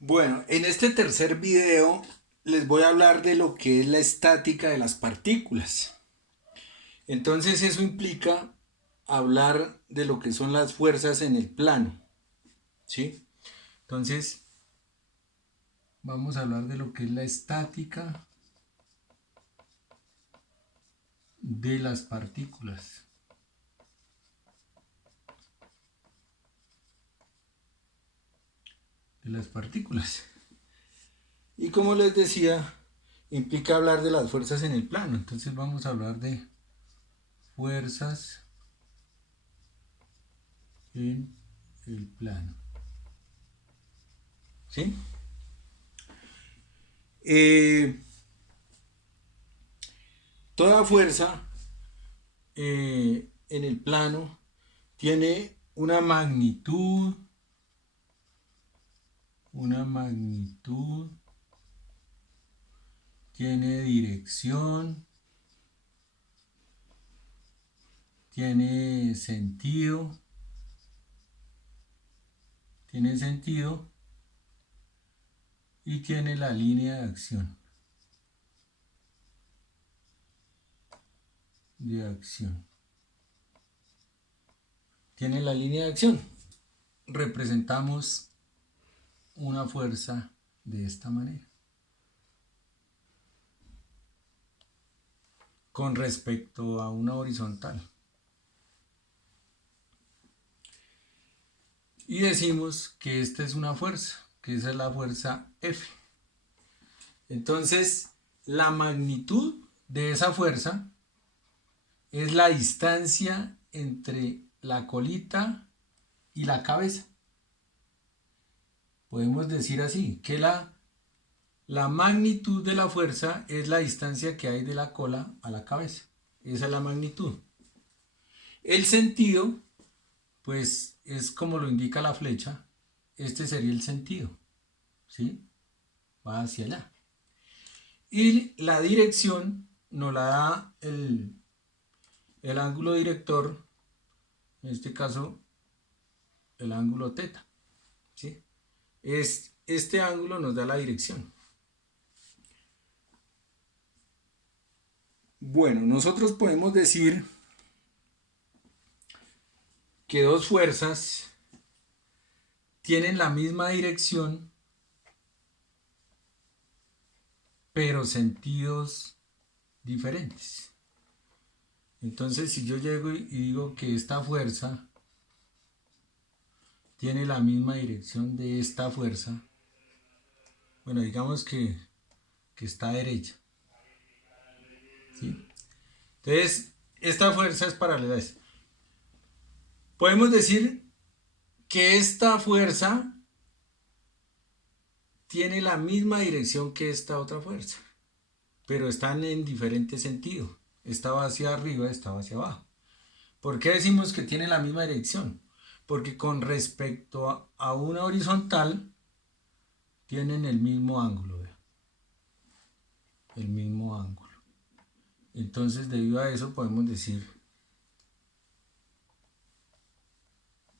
Bueno, en este tercer video les voy a hablar de lo que es la estática de las partículas. Entonces eso implica hablar de lo que son las fuerzas en el plano, ¿sí? Entonces vamos a hablar de lo que es la estática de las partículas. Y como les decía, implica hablar de las fuerzas en el plano. Entonces vamos a hablar de fuerzas en el plano. ¿Sí? Toda fuerza en el plano tiene una magnitud, tiene dirección, tiene sentido, y tiene la línea de acción. Tiene la línea de acción. Representamos una fuerza de esta manera. Con respecto a una horizontal. Y decimos que esta es una fuerza, que esa es la fuerza F. Entonces, la magnitud de esa fuerza es la distancia entre la colita y la cabeza. Podemos decir así, que la magnitud de la fuerza es la distancia que hay de la cola a la cabeza. Esa es la magnitud. El sentido, pues es como lo indica la flecha. Este sería el sentido, ¿sí? Va hacia allá. Y la dirección nos la da el ángulo director, en este caso el ángulo teta, ¿sí? Este ángulo nos da la dirección. Bueno, nosotros podemos decir que dos fuerzas tienen la misma dirección, pero sentidos diferentes. Entonces, si yo llego y digo que esta fuerza tiene la misma dirección de esta fuerza, bueno, digamos que está derecha, ¿sí? Entonces, esta fuerza es paralela a esta. Podemos decir que esta fuerza tiene la misma dirección que esta otra fuerza, pero están en diferente sentido. Esta va hacia arriba, esta va hacia abajo. ¿Por qué decimos que tiene la misma dirección? Porque con respecto a una horizontal tienen el mismo ángulo, el mismo ángulo. Entonces, debido a eso podemos decir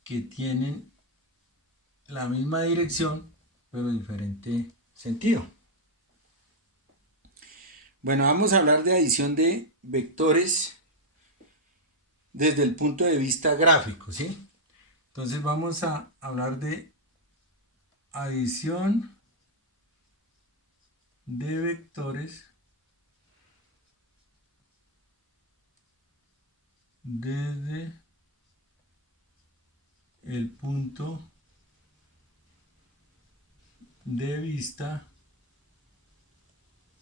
que tienen la misma dirección, pero diferente sentido. Bueno, vamos a hablar de adición de vectores desde el punto de vista gráfico, ¿sí? Entonces vamos a hablar de adición de vectores desde el punto de vista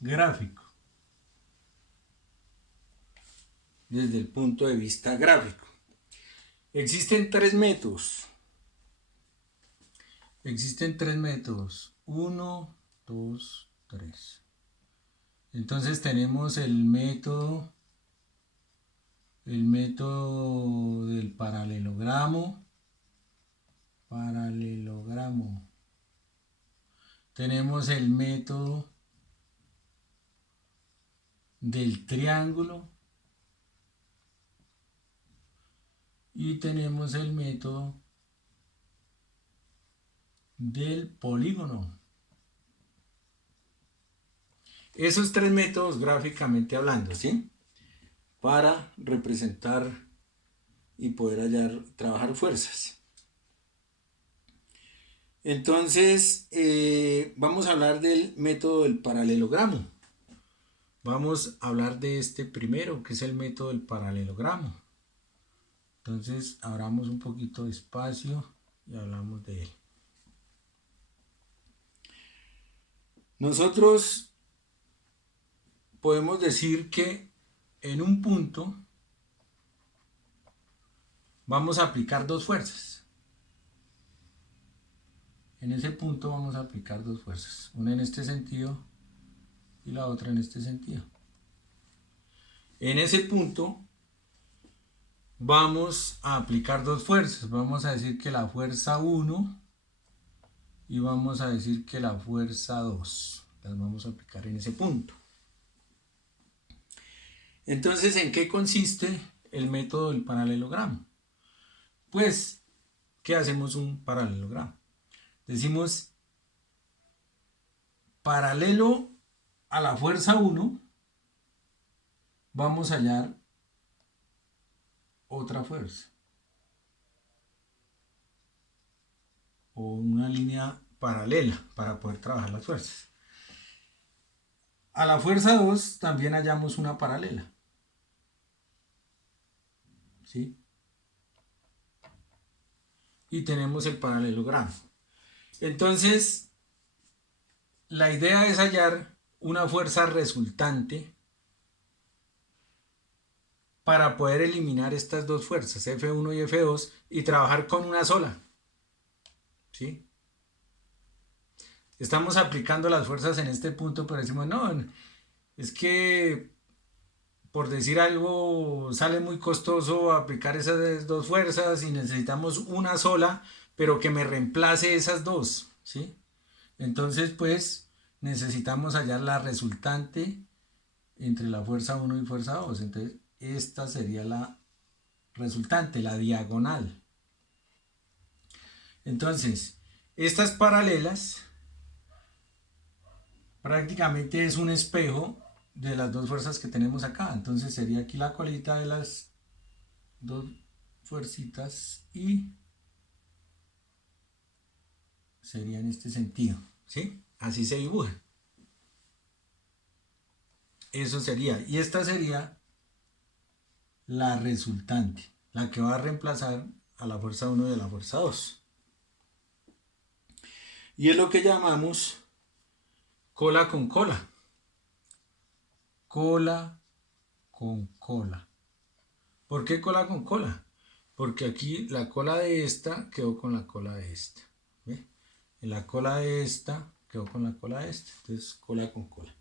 gráfico. Desde el punto de vista gráfico. Existen tres métodos. Uno, dos, tres. Entonces tenemos el método del paralelogramo. Tenemos el método del triángulo y tenemos el método del polígono. Esos tres métodos gráficamente hablando, ¿sí? Para representar y poder trabajar fuerzas. Entonces, vamos a hablar del método del paralelogramo. Vamos a hablar de este primero, que es el método del paralelogramo. Entonces, abramos un poquito de espacio y hablamos de él. Nosotros podemos decir que en un punto vamos a aplicar dos fuerzas. En ese punto vamos a aplicar dos fuerzas, una en este sentido y la otra en este sentido. En ese punto vamos a aplicar dos fuerzas. Vamos a decir que la fuerza 1 y vamos a decir que la fuerza 2. Las vamos a aplicar en ese punto. Entonces, ¿en qué consiste el método del paralelogramo? Pues, ¿qué hacemos un paralelogramo? Decimos, paralelo a la fuerza 1, vamos a hallar otra fuerza. O una línea paralela para poder trabajar las fuerzas. A la fuerza 2 también hallamos una paralela. ¿Sí? Y tenemos el paralelogramo. Entonces, la idea es hallar una fuerza resultante para poder eliminar estas dos fuerzas, F1 y F2, y trabajar con una sola. ¿Sí? Estamos aplicando las fuerzas en este punto, pero decimos, no, es que por decir algo sale muy costoso aplicar esas dos fuerzas y necesitamos una sola, pero que me reemplace esas dos, ¿sí? Entonces, pues, necesitamos hallar la resultante entre la fuerza 1 y fuerza 2. Entonces, esta sería la resultante, la diagonal. Entonces, estas paralelas prácticamente es un espejo de las dos fuerzas que tenemos acá. Entonces sería aquí la colita de las dos fuercitas y sería en este sentido, ¿sí? Así se dibuja. Eso sería. Y esta sería la resultante, la que va a reemplazar a la fuerza 1 y a la fuerza 2. Y es lo que llamamos cola con cola. Cola con cola. ¿Por qué cola con cola? Porque aquí la cola de esta quedó con la cola de esta. ¿Ve? Y la cola de esta quedó con la cola de esta. Entonces, cola con cola.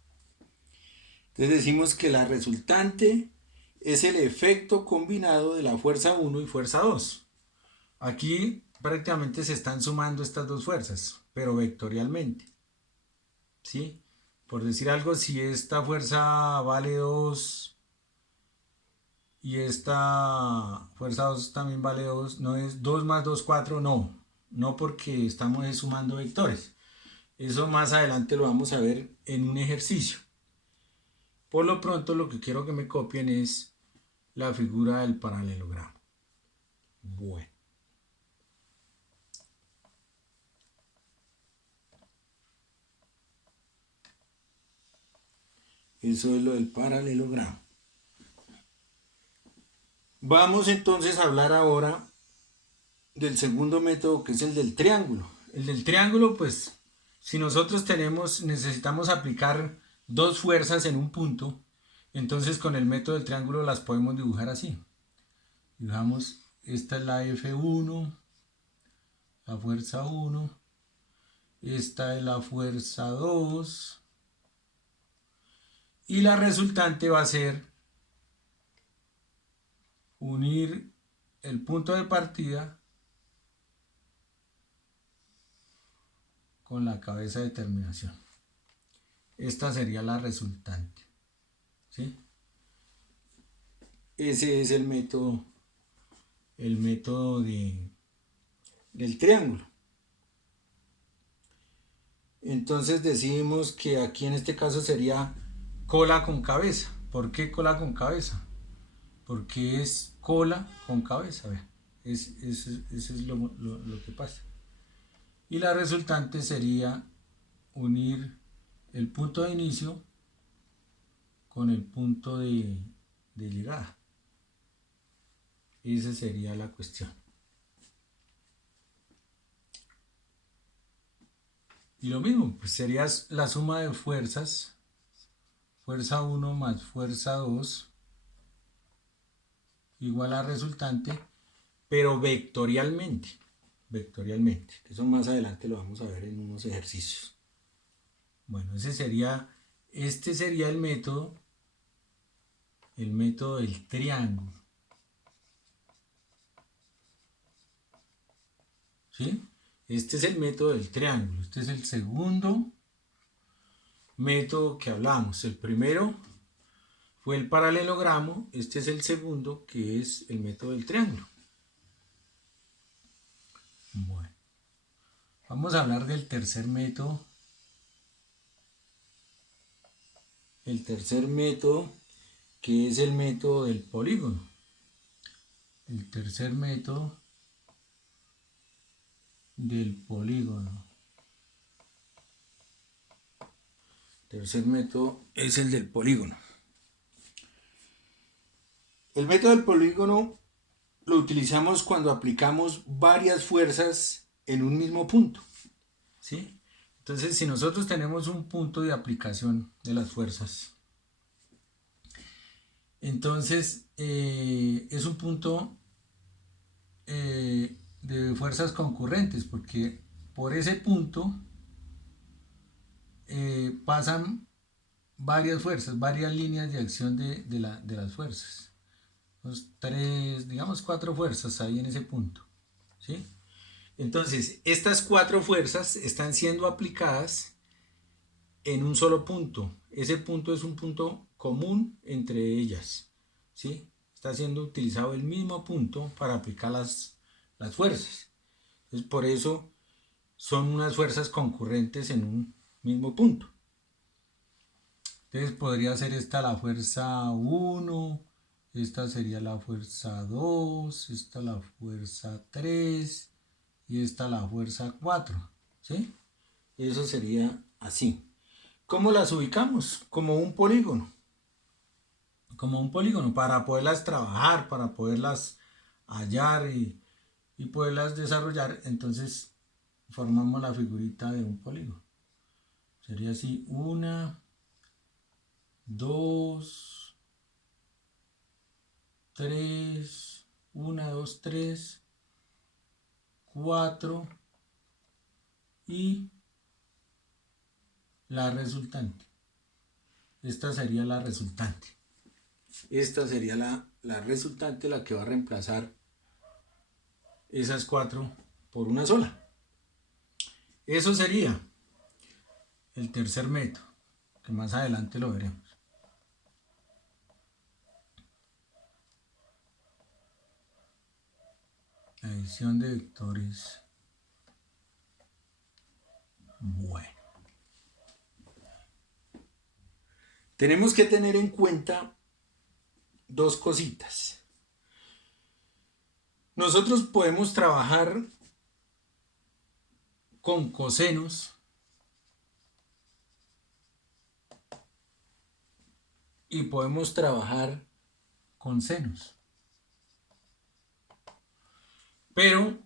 Entonces decimos que la resultante es el efecto combinado de la fuerza 1 y fuerza 2. Aquí prácticamente se están sumando estas dos fuerzas, pero vectorialmente. ¿Sí? Por decir algo, si esta fuerza vale 2 y esta fuerza 2 también vale 2, no es 2 más 2, 4, no. No, porque estamos sumando vectores. Eso más adelante lo vamos a ver en un ejercicio. Por lo pronto, lo que quiero que me copien es la figura del paralelogramo. Bueno. Eso es lo del paralelogramo. Vamos entonces a hablar ahora del segundo método, que es el del triángulo. El del triángulo, pues, si nosotros necesitamos aplicar dos fuerzas en un punto, entonces con el método del triángulo las podemos dibujar así. Dibujamos, esta es la F1, la fuerza 1, esta es la fuerza 2, y la resultante va a ser unir el punto de partida con la cabeza de terminación. Esta sería la resultante. ¿Sí? Ese es el método del triángulo. Entonces decimos que aquí en este caso sería cola con cabeza. ¿Por qué cola con cabeza? Porque es cola con cabeza. Vean. Eso es lo que pasa. Y la resultante sería unir el punto de inicio con el punto de llegada. Esa sería la cuestión. Y lo mismo, pues sería la suma de fuerzas, fuerza 1 más fuerza 2, igual a resultante, pero vectorialmente. Vectorialmente. Eso más adelante lo vamos a ver en unos ejercicios. Bueno, este sería el método del triángulo. ¿Sí? Este es el método del triángulo. Este es el segundo método que hablamos. El primero fue el paralelogramo. Este es el segundo, que es el método del triángulo. Bueno, vamos a hablar del tercer método. El tercer método, que es el método del polígono. El tercer método del polígono. El tercer método es el del polígono. El método del polígono lo utilizamos cuando aplicamos varias fuerzas en un mismo punto. ¿Sí? Entonces, si nosotros tenemos un punto de aplicación de las fuerzas, entonces es un punto de fuerzas concurrentes, porque por ese punto pasan varias fuerzas, varias líneas de acción de las fuerzas. Digamos 4 fuerzas ahí en ese punto. ¿Sí? Entonces, estas 4 fuerzas están siendo aplicadas en un solo punto. Ese punto es un punto común entre ellas. ¿Sí? Está siendo utilizado el mismo punto para aplicar las fuerzas. Entonces, por eso son unas fuerzas concurrentes en un mismo punto. Entonces podría ser esta la fuerza 1, esta sería la fuerza 2, esta la fuerza 3 y esta la fuerza 4. ¿Sí? Eso sería así. ¿Cómo las ubicamos? Como un polígono. Como un polígono, para poderlas trabajar, para poderlas hallar y poderlas desarrollar. Entonces formamos la figurita de un polígono. Sería así: 1, 2, 3, 1, 2, 3, 4 y la resultante. Esta sería la resultante. Esta sería la resultante, la que va a reemplazar esas 4 por una sola. Eso sería el tercer método, que más adelante lo veremos. La adición de vectores. Bueno. Tenemos que tener en cuenta dos cositas. Nosotros podemos trabajar con cosenos y podemos trabajar con senos. Pero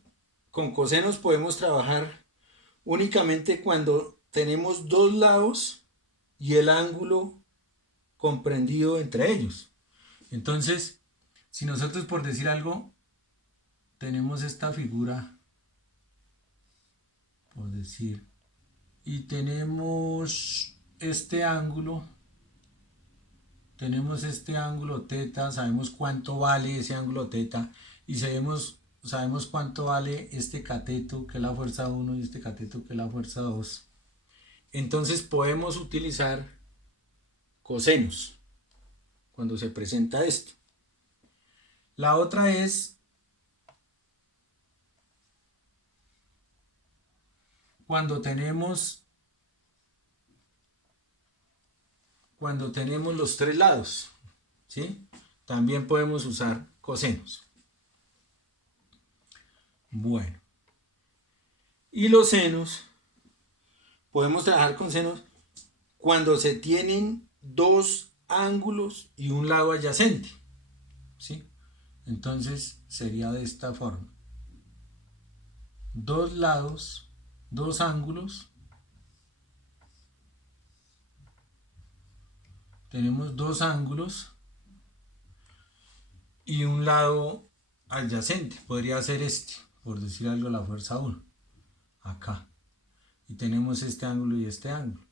con cosenos podemos trabajar únicamente cuando tenemos dos lados y el ángulo comprendido entre ellos. Entonces, si nosotros, por decir algo, tenemos esta figura, por decir, y tenemos este ángulo θ, sabemos cuánto vale ese ángulo θ y sabemos cuánto vale este cateto, que es la fuerza 1, y este cateto, que es la fuerza 2. Entonces podemos utilizar cosenos cuando se presenta esto. La otra es cuando tenemos cuando tenemos los tres lados, ¿sí? También podemos usar cosenos. Bueno. Y los senos, podemos trabajar con senos cuando se tienen dos ángulos y un lado adyacente, ¿sí? Entonces sería de esta forma. Dos lados, dos ángulos. Tenemos dos ángulos y un lado adyacente. Podría ser este, por decir algo, la fuerza 1. Acá. Y tenemos este ángulo y este ángulo.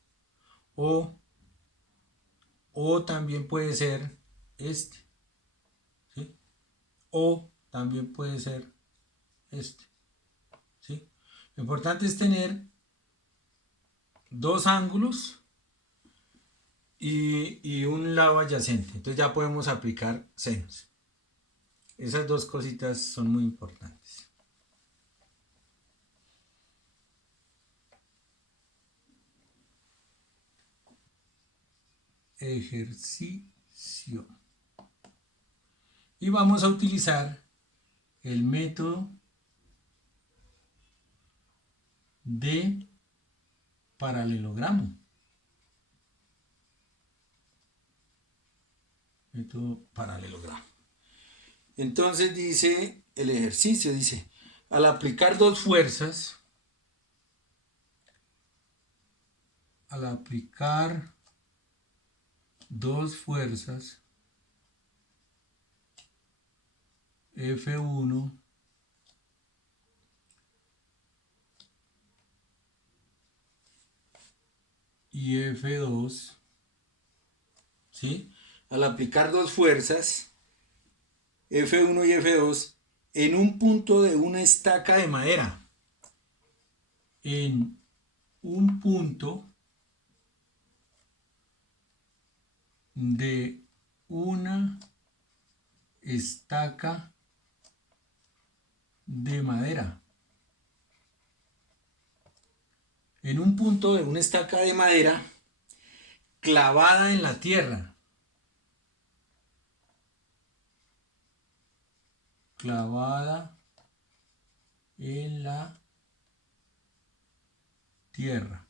O también puede ser este. ¿Sí? O también puede ser este. ¿Sí? Lo importante es tener dos ángulos y un lado adyacente. Entonces ya podemos aplicar senos. Esas dos cositas son muy importantes. Ejercicio. Y vamos a utilizar el método de paralelogramo. Método paralelogramo. Entonces dice el ejercicio, dice, al aplicar dos fuerzas, F1 y F2, ¿sí? Al aplicar dos fuerzas, F1 y F2, en un punto de una estaca de madera. En un punto de una estaca de madera. En un punto de una estaca de madera clavada en la tierra. Clavada en la tierra.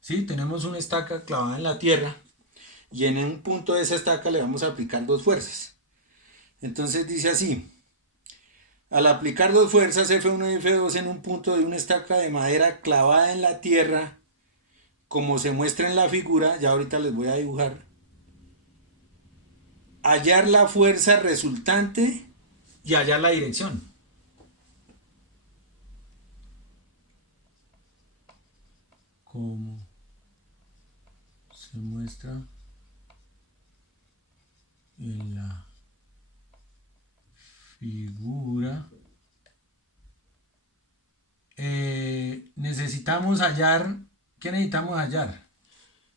¿Sí? Tenemos una estaca clavada en la tierra y en un punto de esa estaca le vamos a aplicar dos fuerzas. Entonces dice así: al aplicar dos fuerzas F1 y F2 en un punto de una estaca de madera clavada en la tierra, como se muestra en la figura, ya ahorita les voy a dibujar, hallar la fuerza resultante y hallar la dirección. Como se muestra en la figura. Necesitamos hallar, ¿qué necesitamos hallar?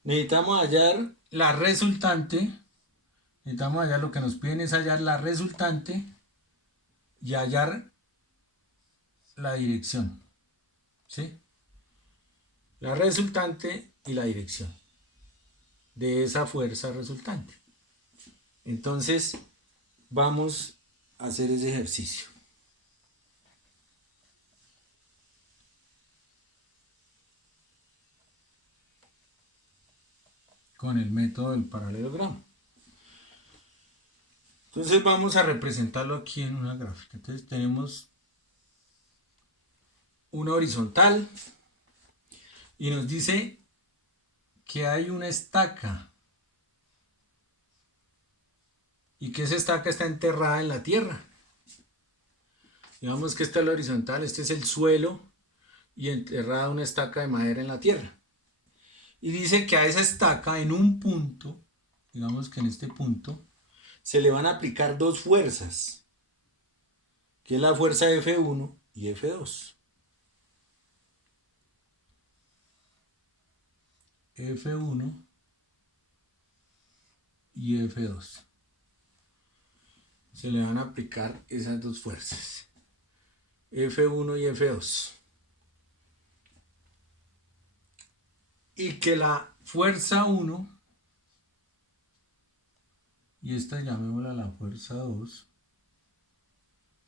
Necesitamos hallar la resultante, necesitamos hallar, lo que nos piden es hallar la resultante y hallar la dirección, ¿sí? La resultante y la dirección de esa fuerza resultante. Entonces vamos a hacer ese ejercicio. Con el método del paralelogramo. Entonces vamos a representarlo aquí en una gráfica. Entonces tenemos una horizontal y nos dice que hay una estaca y que esa estaca está enterrada en la tierra. Digamos que esta es la horizontal, este es el suelo y enterrada una estaca de madera en la tierra. Y dice que a esa estaca en un punto, digamos que en este punto, se le van a aplicar dos fuerzas, que es la fuerza F1 y F2. F1 y F2. Se le van a aplicar esas dos fuerzas, F1 y F2. Y que la fuerza 1 y esta llamémosla la fuerza 2.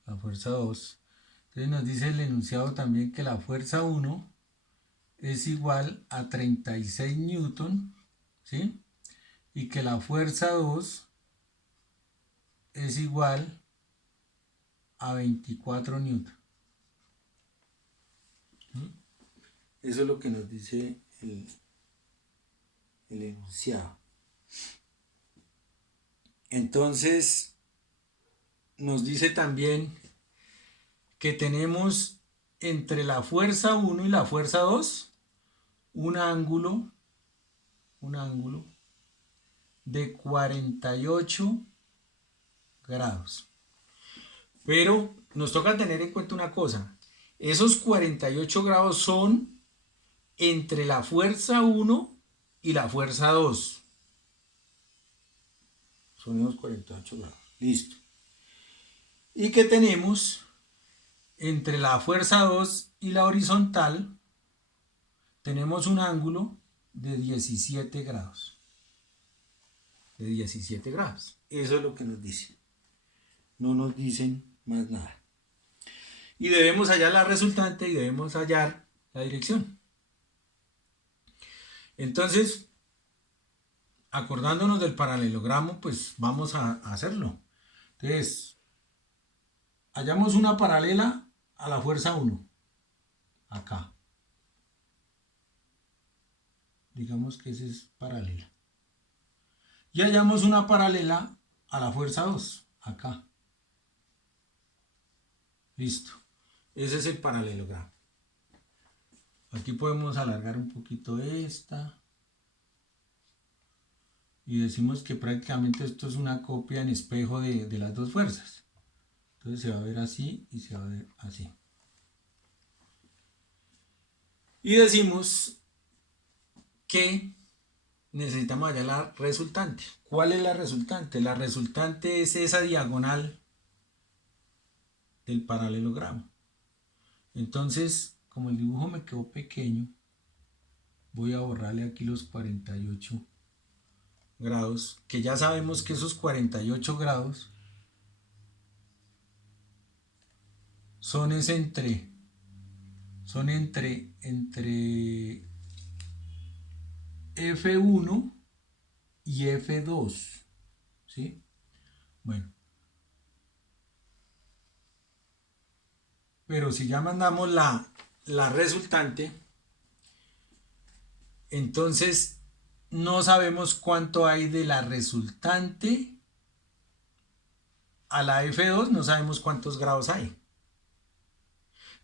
La fuerza 2. Entonces nos dice el enunciado también que la fuerza 1 es igual a 36 newton, ¿sí? Y que la fuerza 2 es igual a 24 newton. Eso es lo que nos dice el enunciado. Entonces, nos dice también que tenemos entre la fuerza 1 y la fuerza 2 un ángulo de 48 grados. Pero nos toca tener en cuenta una cosa. Esos 48 grados son entre la fuerza 1 y la fuerza 2. Son esos 48 grados. Listo. Y que tenemos entre la fuerza 2 y la horizontal, tenemos un ángulo de 17 grados. De 17 grados. Eso es lo que nos dicen. No nos dicen más nada. Y debemos hallar la resultante y debemos hallar la dirección. Entonces, acordándonos del paralelogramo, pues vamos a hacerlo. Entonces, hallamos una paralela a la fuerza 1. Acá. Digamos que esa es paralela. Y hallamos una paralela a la fuerza 2. Acá. Listo. Ese es el paralelogramo. Aquí podemos alargar un poquito esta. Y decimos que prácticamente esto es una copia en espejo de las dos fuerzas. Entonces se va a ver así y se va a ver así. Y decimos que necesitamos hallar la resultante. ¿Cuál es la resultante? La resultante es esa diagonal del paralelogramo. Entonces, como el dibujo me quedó pequeño, voy a borrarle aquí los 48 grados, que ya sabemos que esos 48 grados son entre F1 y F2, ¿sí? Bueno. Pero si ya mandamos la resultante, entonces no sabemos cuánto hay de la resultante a la F2, no sabemos cuántos grados hay.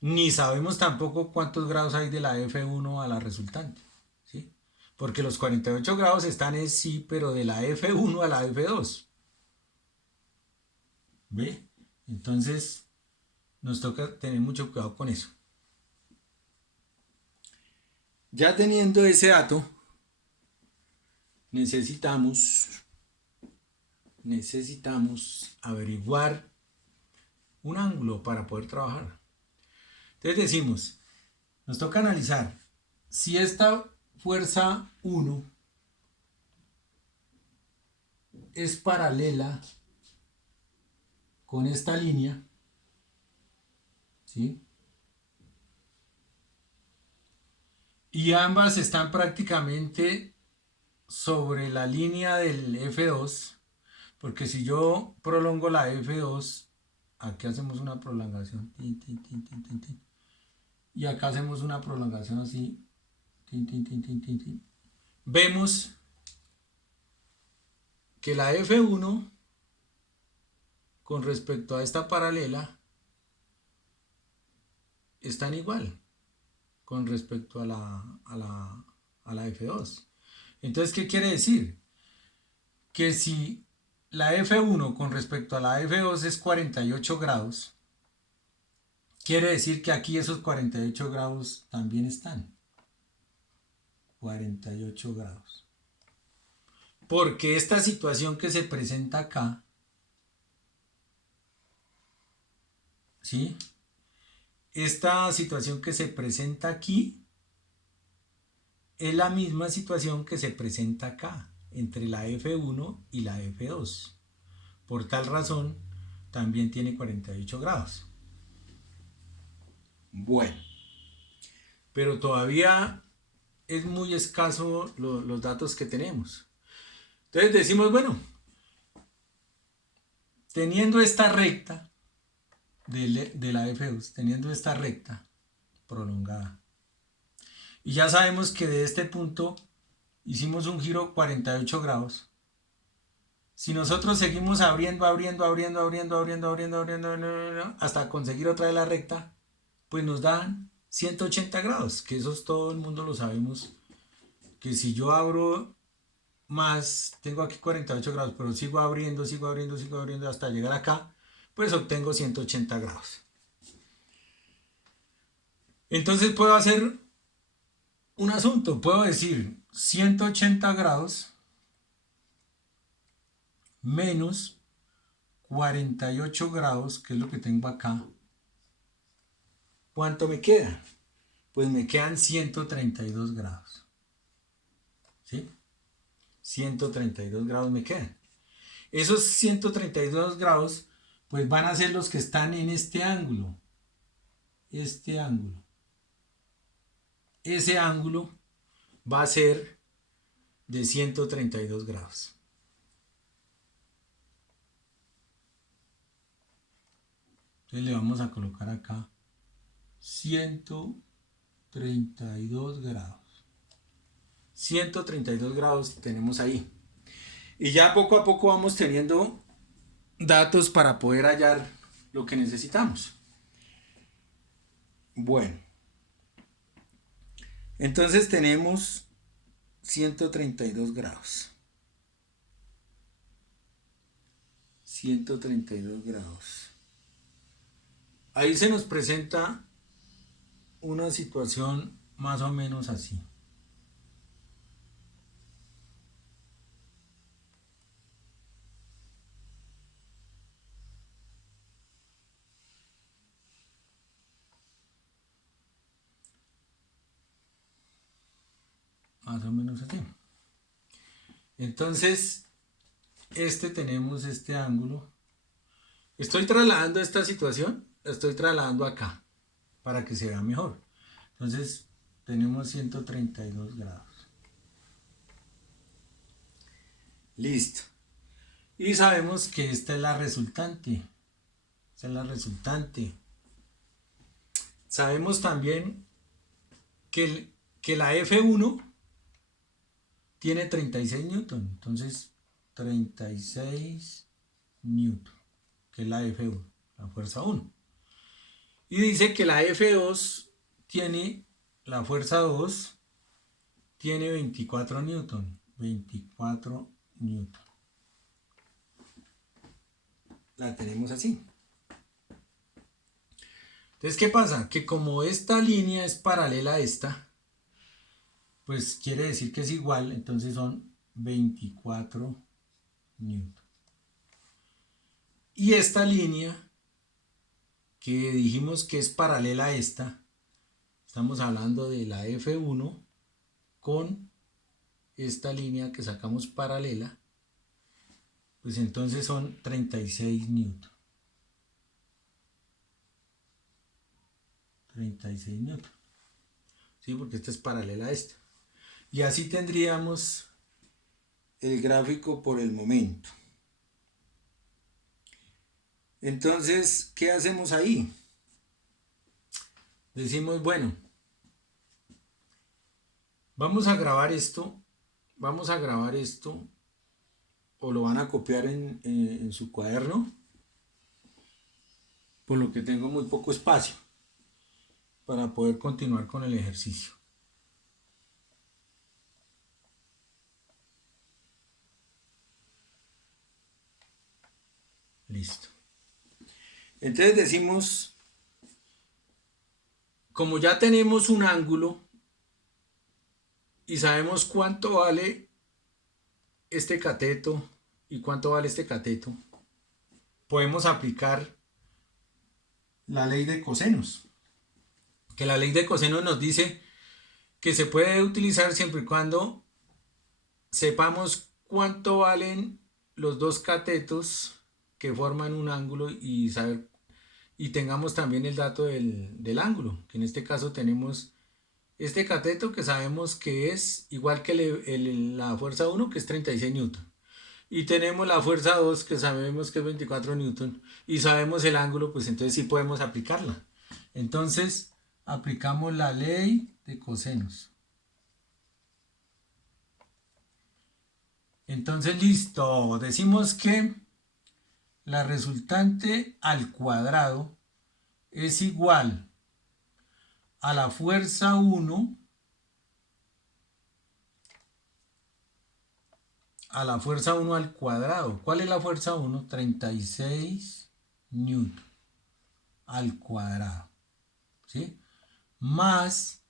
Ni sabemos tampoco cuántos grados hay de la F1 a la resultante, ¿sí? Porque los 48 grados están en sí, pero de la F1 a la F2. ¿Ve? Entonces nos toca tener mucho cuidado con eso. Ya teniendo ese dato, necesitamos averiguar un ángulo para poder trabajar. Entonces decimos, nos toca analizar si esta fuerza 1 es paralela con esta línea, ¿sí? Y ambas están prácticamente sobre la línea del F2, porque si yo prolongo la F2, aquí hacemos una prolongación, y acá hacemos una prolongación así, vemos que la F1 con respecto a esta paralela están igual con respecto a la F2. Entonces, ¿qué quiere decir? Que si la F1 con respecto a la F2 es 48 grados, quiere decir que aquí esos 48 grados también están. 48 grados. Porque esta situación que se presenta acá, ¿sí? Esta situación que se presenta aquí es la misma situación que se presenta acá, entre la F1 y la F2. Por tal razón, también tiene 48 grados. Bueno, pero todavía es muy escaso los datos que tenemos. Entonces decimos, bueno, teniendo esta recta de la F2, teniendo esta recta prolongada, y ya sabemos que de este punto hicimos un giro 48 grados. Si nosotros seguimos abriendo hasta conseguir otra vez la recta, pues nos dan 180 grados, que eso todo el mundo lo sabemos, que si yo abro más, tengo aquí 48 grados, pero sigo abriendo hasta llegar acá, pues obtengo 180 grados. Entonces puedo hacer un asunto, puedo decir 180 grados menos 48 grados, que es lo que tengo acá. ¿Cuánto me queda? Pues me quedan 132 grados. ¿Sí? 132 grados me quedan. Esos 132 grados pues van a ser los que están en este ángulo. Este ángulo. Ese ángulo va a ser de 132 grados. Entonces le vamos a colocar acá 132 grados. 132 grados tenemos ahí. Y ya poco a poco vamos teniendo datos para poder hallar lo que necesitamos. Bueno. Entonces tenemos 132 grados. 132 grados. Ahí se nos presenta una situación más o menos así. Más o menos así. Entonces, tenemos este ángulo. Estoy trasladando esta situación, la estoy trasladando acá, para que se vea mejor. Entonces, tenemos 132 grados. Listo. Y sabemos que esta es la resultante. Esta es la resultante. Sabemos también que la F1 tiene 36 newton. Entonces, 36 newton, que es la F1, la fuerza 1. Y dice que la F2 tiene, la fuerza 2, tiene 24 newton. 24 newton. La tenemos así. Entonces, ¿qué pasa? Que como esta línea es paralela a esta, pues quiere decir que es igual, entonces son 24 newton. Y esta línea, que dijimos que es paralela a esta, estamos hablando de la F1 con esta línea que sacamos paralela, pues entonces son 36 newton. 36 newton. Sí, porque esta es paralela a esta. Y así tendríamos el gráfico por el momento. Entonces, ¿qué hacemos ahí? Decimos, bueno, vamos a grabar esto, o lo van a copiar en su cuaderno, por lo que tengo muy poco espacio para poder continuar con el ejercicio. Listo. Entonces decimos, como ya tenemos un ángulo y sabemos cuánto vale este cateto y cuánto vale este cateto, podemos aplicar la ley de cosenos. Que la ley de cosenos nos dice que se puede utilizar siempre y cuando sepamos cuánto valen los dos catetos que forman un ángulo y saber y tengamos también el dato del ángulo, que en este caso tenemos este cateto que sabemos que es igual que la fuerza 1, que es 36 newton. Y tenemos la fuerza 2 que sabemos que es 24 newton y sabemos el ángulo, pues entonces sí podemos aplicarla. Entonces aplicamos la ley de cosenos. Entonces listo, decimos que la resultante al cuadrado es igual a la fuerza 1 a la fuerza 1 al cuadrado. ¿Cuál es la fuerza 1? 36 newton al cuadrado. ¿Sí? Más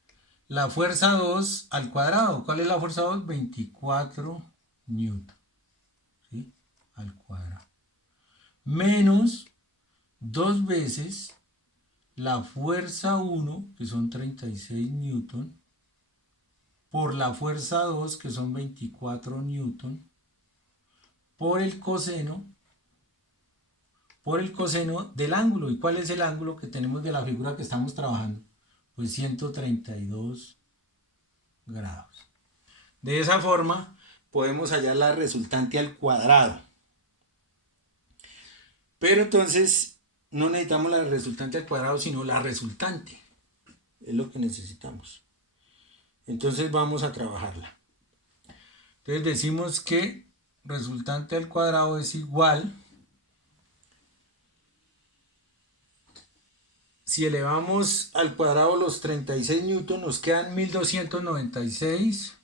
la fuerza 2 al cuadrado. ¿Cuál es la fuerza 2? 24 newton. ¿Sí? Al cuadrado. Menos 2 veces la fuerza 1, que son 36 newton, por la fuerza 2, que son 24 newton, por el coseno del ángulo. ¿Y cuál es el ángulo que tenemos de la figura que estamos trabajando? Pues 132 grados. De esa forma podemos hallar la resultante al cuadrado. Pero entonces no necesitamos la resultante al cuadrado, sino la resultante. Es lo que necesitamos. Entonces vamos a trabajarla. Entonces decimos que resultante al cuadrado es igual, si elevamos al cuadrado los 36 newton, nos quedan 1296,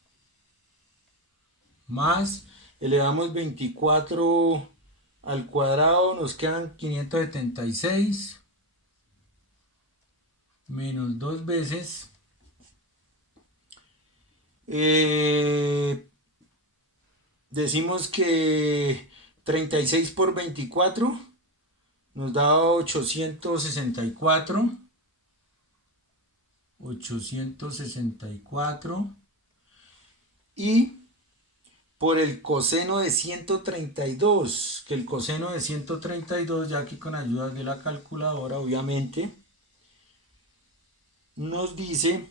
más elevamos 24 al cuadrado, nos quedan 576, menos 2 veces, decimos que 36 por 24 nos da 864. Y por el coseno de 132, que el coseno de 132, ya aquí con ayuda de la calculadora, obviamente, nos dice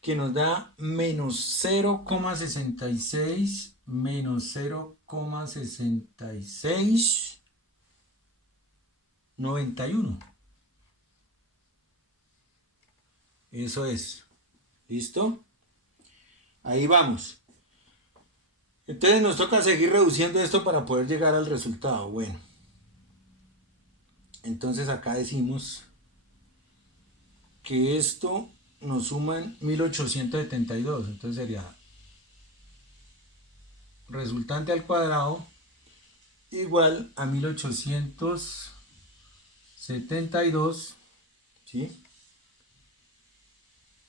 que nos da menos 0,66 menos 0,6691. Eso es. ¿Listo? Ahí vamos. Entonces nos toca seguir reduciendo esto para poder llegar al resultado. Bueno. Entonces acá decimos que esto nos suman 1872. Entonces sería resultante al cuadrado igual a 1872, ¿sí?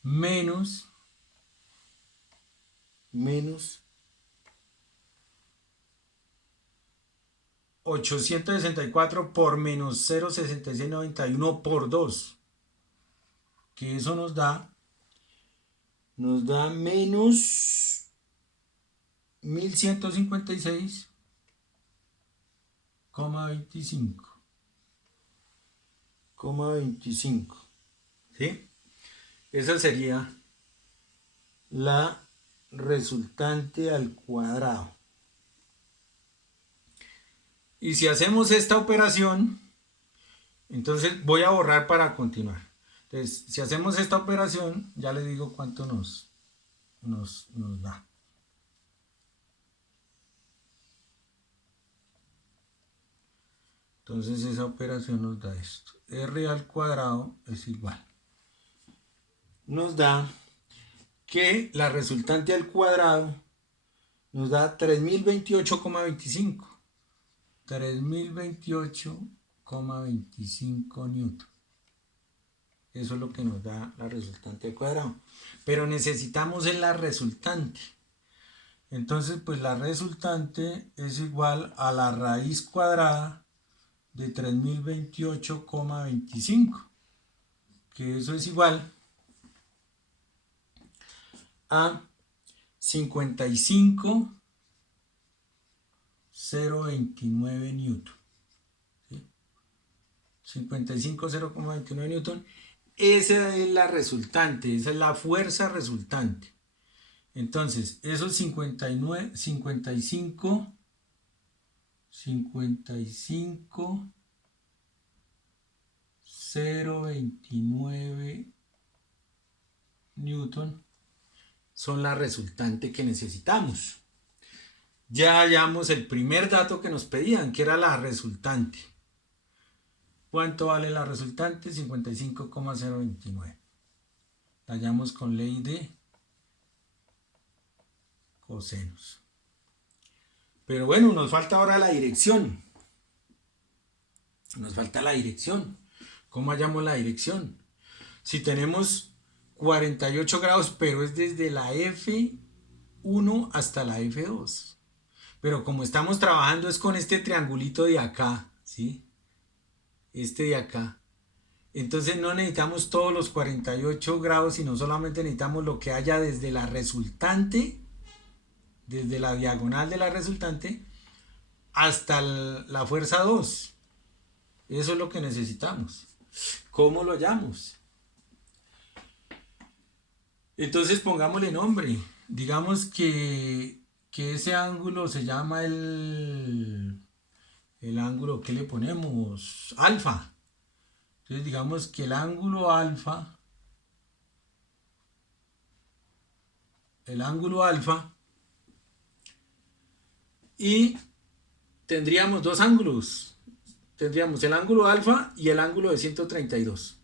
Menos 864 por menos 0,6691 por 2, que eso nos da menos 1156,25. ¿Sí? Esa sería la resultante al cuadrado. Y si hacemos esta operación, entonces voy a borrar para continuar. Entonces, si hacemos esta operación, ya les digo cuánto nos da. Entonces esa operación nos da esto. R al cuadrado es igual. Nos da que la resultante al cuadrado nos da 3028,25. 3028,25 newton. Eso es lo que nos da la resultante al cuadrado. Pero necesitamos en la resultante. Entonces, pues la resultante es igual a la raíz cuadrada de 3028,25. Que eso es igual a 55,029 newton. 55, 0,29 newton. Esa es la resultante, esa es la fuerza resultante. Entonces, esos 59, 55, 0,29 newton son la resultante que necesitamos. Ya hallamos el primer dato que nos pedían, que era la resultante. ¿Cuánto vale la resultante? 55,029. La hallamos con ley de cosenos. Pero bueno, nos falta ahora la dirección. Nos falta la dirección. ¿Cómo hallamos la dirección? Si tenemos 48 grados, pero es desde la F1 hasta la F2. Pero como estamos trabajando es con este triangulito de acá, ¿sí? Este de acá. Entonces no necesitamos todos los 48 grados, sino solamente necesitamos lo que haya desde la resultante, desde la diagonal de la resultante, hasta la fuerza 2. Eso es lo que necesitamos. ¿Cómo lo hallamos? Entonces pongámosle nombre. Digamos que ese ángulo se llama el ángulo, ¿qué le ponemos? Alfa. Entonces digamos que el ángulo alfa y tendríamos dos ángulos. Tendríamos el ángulo alfa y el ángulo de 132.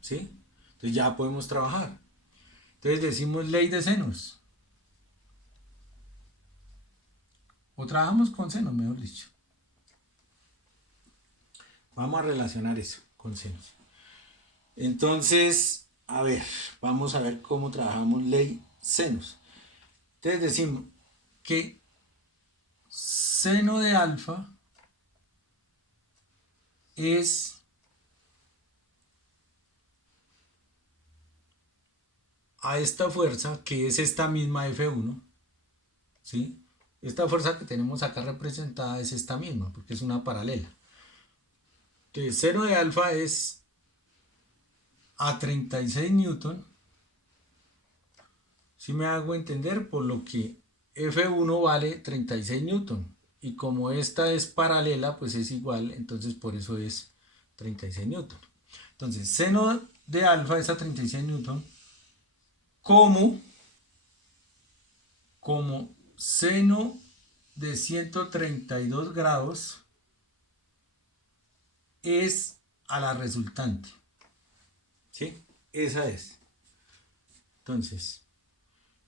¿Sí? Entonces ya podemos trabajar. Entonces decimos ley de senos. O trabajamos con senos, mejor dicho. Vamos a relacionar eso con senos. Entonces, a ver, vamos a ver cómo trabajamos ley senos. Entonces decimos que seno de alfa es a esta fuerza, que es esta misma F1, ¿sí? Esta fuerza que tenemos acá representada es esta misma, porque es una paralela. Entonces, seno de alfa es a 36 newton, si me hago entender, por lo que F1 vale 36 newton, y como esta es paralela, pues es igual, entonces por eso es 36 newton. Entonces, seno de alfa es a 36 newton, como seno de 132 grados es a la resultante. ¿Sí? Esa es. Entonces,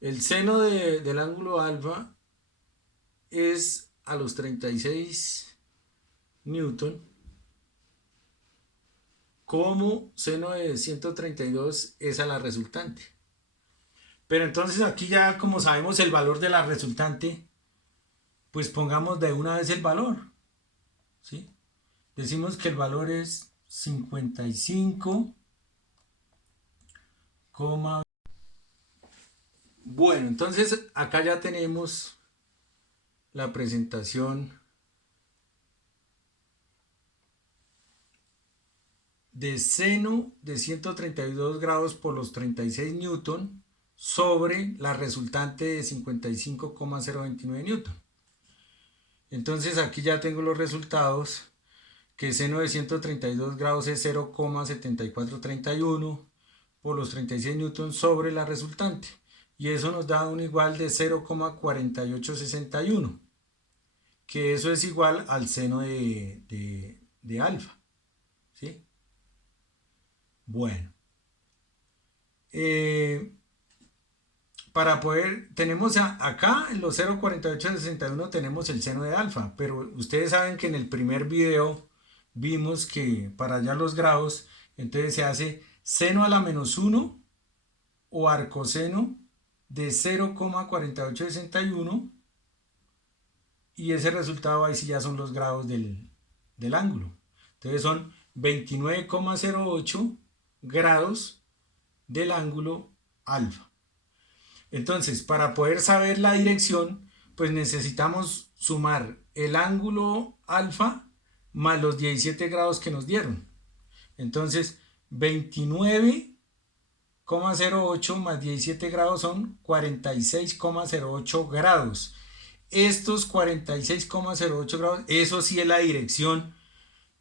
el seno del ángulo alfa es a los 36 newton, como seno de 132 es a la resultante. Pero entonces aquí ya como sabemos el valor de la resultante, pues pongamos de una vez el valor, ¿sí? Decimos que el valor es 55, bueno, entonces acá ya tenemos la presentación de seno de 132 grados por los 36 newton sobre la resultante de 55,029 newton. Entonces aquí ya tengo los resultados, que seno de 132 grados es 0,7431 por los 36 newton sobre la resultante. Y eso nos da un igual de 0,4861, que eso es igual al seno de alfa. ¿Sí? Bueno. Para poder, tenemos acá en los 0,4861 tenemos el seno de alfa, pero ustedes saben que en el primer video vimos que para hallar los grados, entonces se hace seno a la menos 1 o arcoseno de 0,4861 y ese resultado ahí sí ya son los grados del ángulo. Entonces son 29,08 grados del ángulo alfa. Entonces, para poder saber la dirección, pues necesitamos sumar el ángulo alfa más los 17 grados que nos dieron. Entonces, 29,08 más 17 grados son 46,08 grados. Estos 46,08 grados, eso sí es la dirección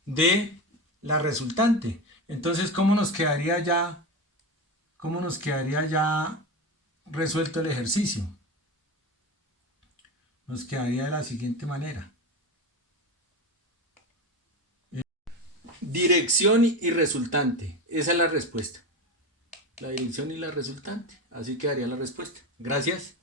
de la resultante. Entonces, ¿cómo nos quedaría ya resuelto el ejercicio? Nos quedaría de la siguiente manera. Dirección y resultante. Esa es la respuesta. La dirección y la resultante. Así quedaría la respuesta. Gracias.